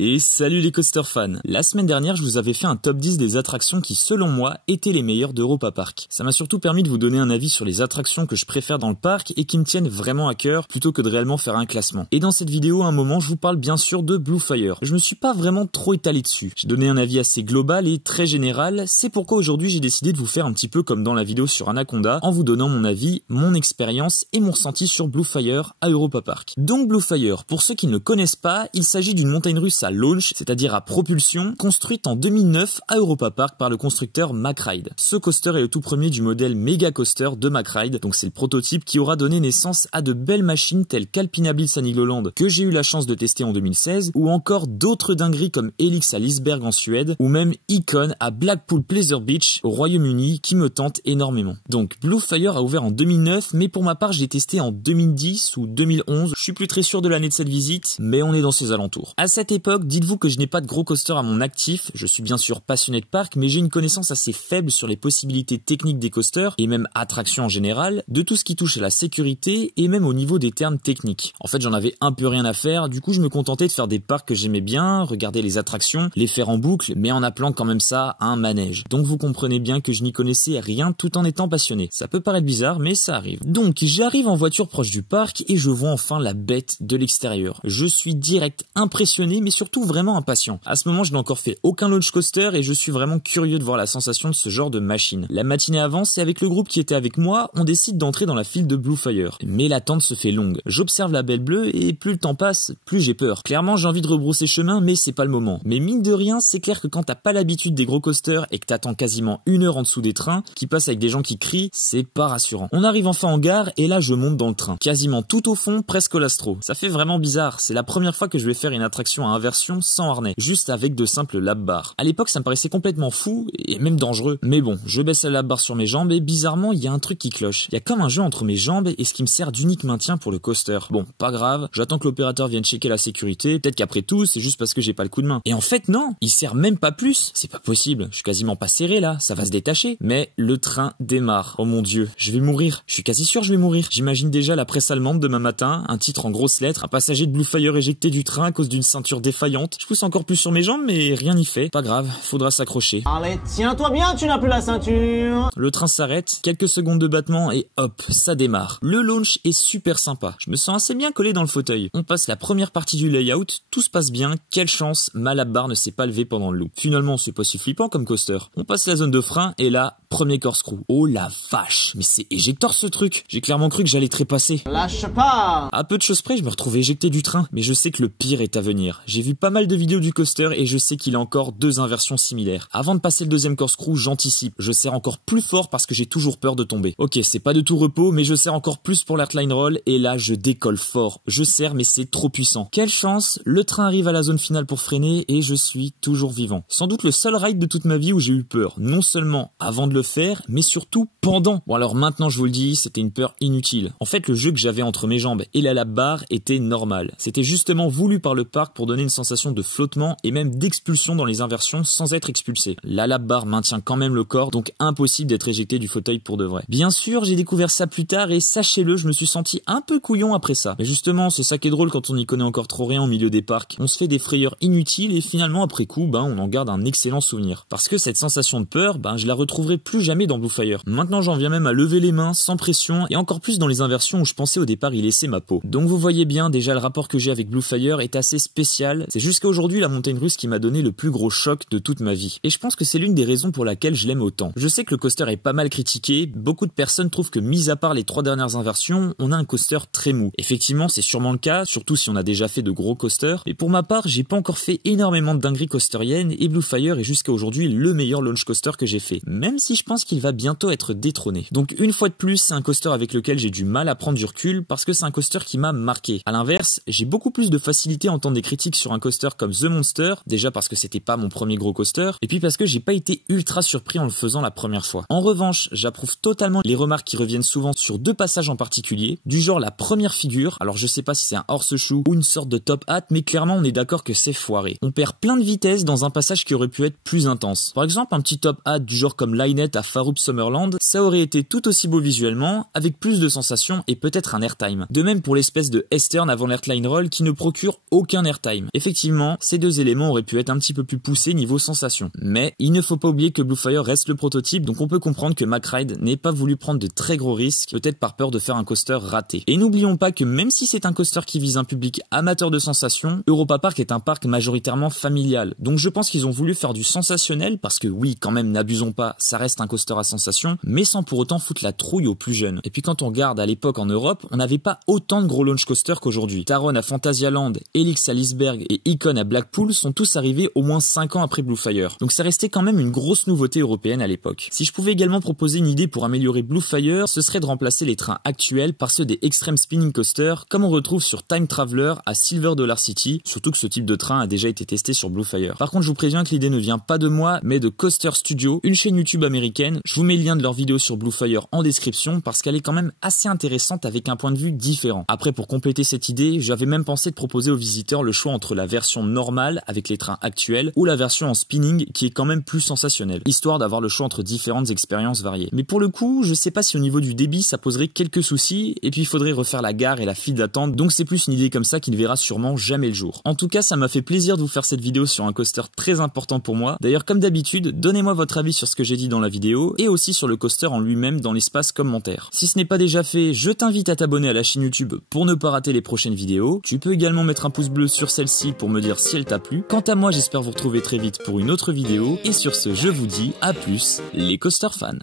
Et salut les coaster fans. La semaine dernière, je vous avais fait un top 10 des attractions qui, selon moi, étaient les meilleures d'Europa Park. Ça m'a surtout permis de vous donner un avis sur les attractions que je préfère dans le parc et qui me tiennent vraiment à cœur, plutôt que de réellement faire un classement. Et dans cette vidéo, à un moment, je vous parle bien sûr de Blue Fire. Je me suis pas vraiment trop étalé dessus. J'ai donné un avis assez global et très général. C'est pourquoi aujourd'hui, j'ai décidé de vous faire un petit peu comme dans la vidéo sur Anaconda, en vous donnant mon avis, mon expérience et mon ressenti sur Blue Fire à Europa Park. Donc Blue Fire, pour ceux qui ne le connaissent pas, il s'agit d'une montagne russe à launch, c'est-à-dire à propulsion, construite en 2009 à Europa Park par le constructeur MacRide. Ce coaster est le tout premier du modèle Mega Coaster de MacRide, donc c'est le prototype qui aura donné naissance à de belles machines telles qu'Alpina Bliss à Nigloland, que j'ai eu la chance de tester en 2016, ou encore d'autres dingueries comme Helix à Liseberg en Suède, ou même Icon à Blackpool Pleasure Beach au Royaume-Uni qui me tente énormément. Donc Blue Fire a ouvert en 2009, mais pour ma part je l'ai testé en 2010 ou 2011, je suis plus très sûr de l'année de cette visite, mais on est dans ces alentours. À cette époque, dites-vous que je n'ai pas de gros coaster à mon actif, je suis bien sûr passionné de parc, mais j'ai une connaissance assez faible sur les possibilités techniques des coasters, et même attractions en général, de tout ce qui touche à la sécurité, et même au niveau des termes techniques. En fait, j'en avais un peu rien à faire, du coup je me contentais de faire des parcs que j'aimais bien, regarder les attractions, les faire en boucle, mais en appelant quand même ça un manège. Donc vous comprenez bien que je n'y connaissais rien tout en étant passionné. Ça peut paraître bizarre, mais ça arrive. Donc j'arrive en voiture proche du parc, et je vois enfin la bête de l'extérieur. Je suis direct impressionné, mais surtout vraiment impatient. À ce moment, je n'ai encore fait aucun launch coaster et je suis vraiment curieux de voir la sensation de ce genre de machine. La matinée avance et avec le groupe qui était avec moi, on décide d'entrer dans la file de Blue Fire. Mais l'attente se fait longue. J'observe la belle bleue et plus le temps passe, plus j'ai peur. Clairement, j'ai envie de rebrousser chemin, mais c'est pas le moment. Mais mine de rien, c'est clair que quand t'as pas l'habitude des gros coasters et que t'attends quasiment 1 heure en dessous des trains, qui passent avec des gens qui crient, c'est pas rassurant. On arrive enfin en gare et là je monte dans le train. Quasiment tout au fond, presque au lastro. Ça fait vraiment bizarre. C'est la première fois que je vais faire une attraction à inversion sans harnais, juste avec de simples lap bars. À l'époque, ça me paraissait complètement fou et même dangereux. Mais bon, je baisse la lap bar sur mes jambes et bizarrement, il y a un truc qui cloche. Il y a comme un jeu entre mes jambes et ce qui me sert d'unique maintien pour le coaster. Bon, pas grave, j'attends que l'opérateur vienne checker la sécurité. Peut-être qu'après tout, c'est juste parce que j'ai pas le coup de main. Et en fait, non, il sert même pas plus. C'est pas possible. Je suis quasiment pas serré là, ça va se détacher. Mais le train démarre. Oh mon dieu, je vais mourir. Je suis quasi sûr je vais mourir. J'imagine déjà la presse allemande demain matin, un titre en grosses lettres, un passager de Blue Fire éjecté du train à cause d'une ceinture défaillante. Je pousse encore plus sur mes jambes, mais rien n'y fait. Pas grave, faudra s'accrocher. Allez, tiens-toi bien, tu n'as plus la ceinture. Le train s'arrête, quelques secondes de battement et hop, ça démarre. Le launch est super sympa. Je me sens assez bien collé dans le fauteuil. On passe la première partie du layout, tout se passe bien, quelle chance, ma lap bar ne s'est pas levée pendant le loop. Finalement, c'est pas si flippant comme coaster. On passe la zone de frein et là, premier corkscrew. Oh la vache, mais c'est éjecteur ce truc. J'ai clairement cru que j'allais trépasser. Lâche pas. À peu de choses près, je me retrouve éjecté du train, mais je sais que le pire est à venir. J'ai vu pas mal de vidéos du coaster et je sais qu'il a encore 2 inversions similaires. Avant de passer le deuxième corkscrew, j'anticipe. Je serre encore plus fort parce que j'ai toujours peur de tomber. Ok, c'est pas de tout repos, mais je serre encore plus pour l'airline roll et là, je décolle fort. Je serre, mais c'est trop puissant. Quelle chance, le train arrive à la zone finale pour freiner et je suis toujours vivant. Sans doute le seul ride de toute ma vie où j'ai eu peur. Non seulement avant de le faire, mais surtout pendant. Bon alors maintenant, je vous le dis, c'était une peur inutile. En fait, le jeu que j'avais entre mes jambes et la lap bar était normal. C'était justement voulu par le parc pour donner une sensation de flottement et même d'expulsion dans les inversions sans être expulsé. La lap bar maintient quand même le corps, donc impossible d'être éjecté du fauteuil pour de vrai. Bien sûr, j'ai découvert ça plus tard et sachez-le, je me suis senti un peu couillon après ça. Mais justement, c'est ça qui est drôle quand on n'y connaît encore trop rien au milieu des parcs. On se fait des frayeurs inutiles et finalement après coup, on en garde un excellent souvenir. Parce que cette sensation de peur, je la retrouverai plus jamais dans Blue Fire. Maintenant, j'en viens même à lever les mains sans pression et encore plus dans les inversions où je pensais au départ y laisser ma peau. Donc vous voyez bien, déjà le rapport que j'ai avec Blue Fire est assez spécial. C'est jusqu'à aujourd'hui la montagne russe qui m'a donné le plus gros choc de toute ma vie. Et je pense que c'est l'une des raisons pour laquelle je l'aime autant. Je sais que le coaster est pas mal critiqué, beaucoup de personnes trouvent que mis à part les 3 dernières inversions, on a un coaster très mou. Effectivement, c'est sûrement le cas, surtout si on a déjà fait de gros coasters. Et pour ma part, j'ai pas encore fait énormément de dingueries coasteriennes et Blue Fire est jusqu'à aujourd'hui le meilleur launch coaster que j'ai fait. Même si je pense qu'il va bientôt être détrôné. Donc une fois de plus, c'est un coaster avec lequel j'ai du mal à prendre du recul parce que c'est un coaster qui m'a marqué. À l'inverse, j'ai beaucoup plus de facilité à entendre des critiques sur un coaster comme The Monster, déjà parce que c'était pas mon premier gros coaster, et puis parce que j'ai pas été ultra surpris en le faisant la première fois. En revanche, j'approuve totalement les remarques qui reviennent souvent sur 2 passages en particulier, du genre la première figure, alors je sais pas si c'est un horse-shoe ou une sorte de top hat, mais clairement on est d'accord que c'est foiré. On perd plein de vitesse dans un passage qui aurait pu être plus intense. Par exemple, un petit top hat du genre comme Linet navette à Farup Summerland, ça aurait été tout aussi beau visuellement, avec plus de sensations et peut-être un airtime. De même pour l'espèce de S-turn avant l'airline roll qui ne procure aucun airtime. Effectivement, ces deux éléments auraient pu être un petit peu plus poussés niveau sensation. Mais il ne faut pas oublier que Bluefire reste le prototype, donc on peut comprendre que McRide n'ait pas voulu prendre de très gros risques, peut-être par peur de faire un coaster raté. Et n'oublions pas que même si c'est un coaster qui vise un public amateur de sensations, Europa Park est un parc majoritairement familial. Donc je pense qu'ils ont voulu faire du sensationnel parce que oui, quand même, n'abusons pas, ça reste un coaster à sensations, mais sans pour autant foutre la trouille aux plus jeunes. Et puis quand on regarde à l'époque en Europe, on n'avait pas autant de gros launch coasters qu'aujourd'hui. Taron à Phantasialand, Helix à Liseberg et Icon à Blackpool sont tous arrivés au moins 5 ans après Bluefire. Donc ça restait quand même une grosse nouveauté européenne à l'époque. Si je pouvais également proposer une idée pour améliorer Bluefire, ce serait de remplacer les trains actuels par ceux des Extreme Spinning Coaster, comme on retrouve sur Time Traveler à Silver Dollar City, surtout que ce type de train a déjà été testé sur Bluefire. Par contre, je vous préviens que l'idée ne vient pas de moi, mais de Coaster Studio, une chaîne YouTube américaine. Je vous mets le lien de leur vidéo sur Bluefire en description parce qu'elle est quand même assez intéressante avec un point de vue différent. Après, pour compléter cette idée, j'avais même pensé de proposer aux visiteurs le choix entre la version normale avec les trains actuels ou la version en spinning qui est quand même plus sensationnelle, histoire d'avoir le choix entre différentes expériences variées. Mais pour le coup, je sais pas si au niveau du débit ça poserait quelques soucis, et puis il faudrait refaire la gare et la file d'attente, donc c'est plus une idée comme ça qui ne verra sûrement jamais le jour. En tout cas, ça m'a fait plaisir de vous faire cette vidéo sur un coaster très important pour moi. D'ailleurs, comme d'habitude, donnez-moi votre avis sur ce que j'ai dit dans la vidéo, et aussi sur le coaster en lui-même dans l'espace commentaire. Si ce n'est pas déjà fait, je t'invite à t'abonner à la chaîne YouTube pour ne pas rater les prochaines vidéos. Tu peux également mettre un pouce bleu sur celle-ci pour me dire si elle t'a plu. Quant à moi, j'espère vous retrouver très vite pour une autre vidéo, et sur ce, je vous dis à plus, les coaster fans.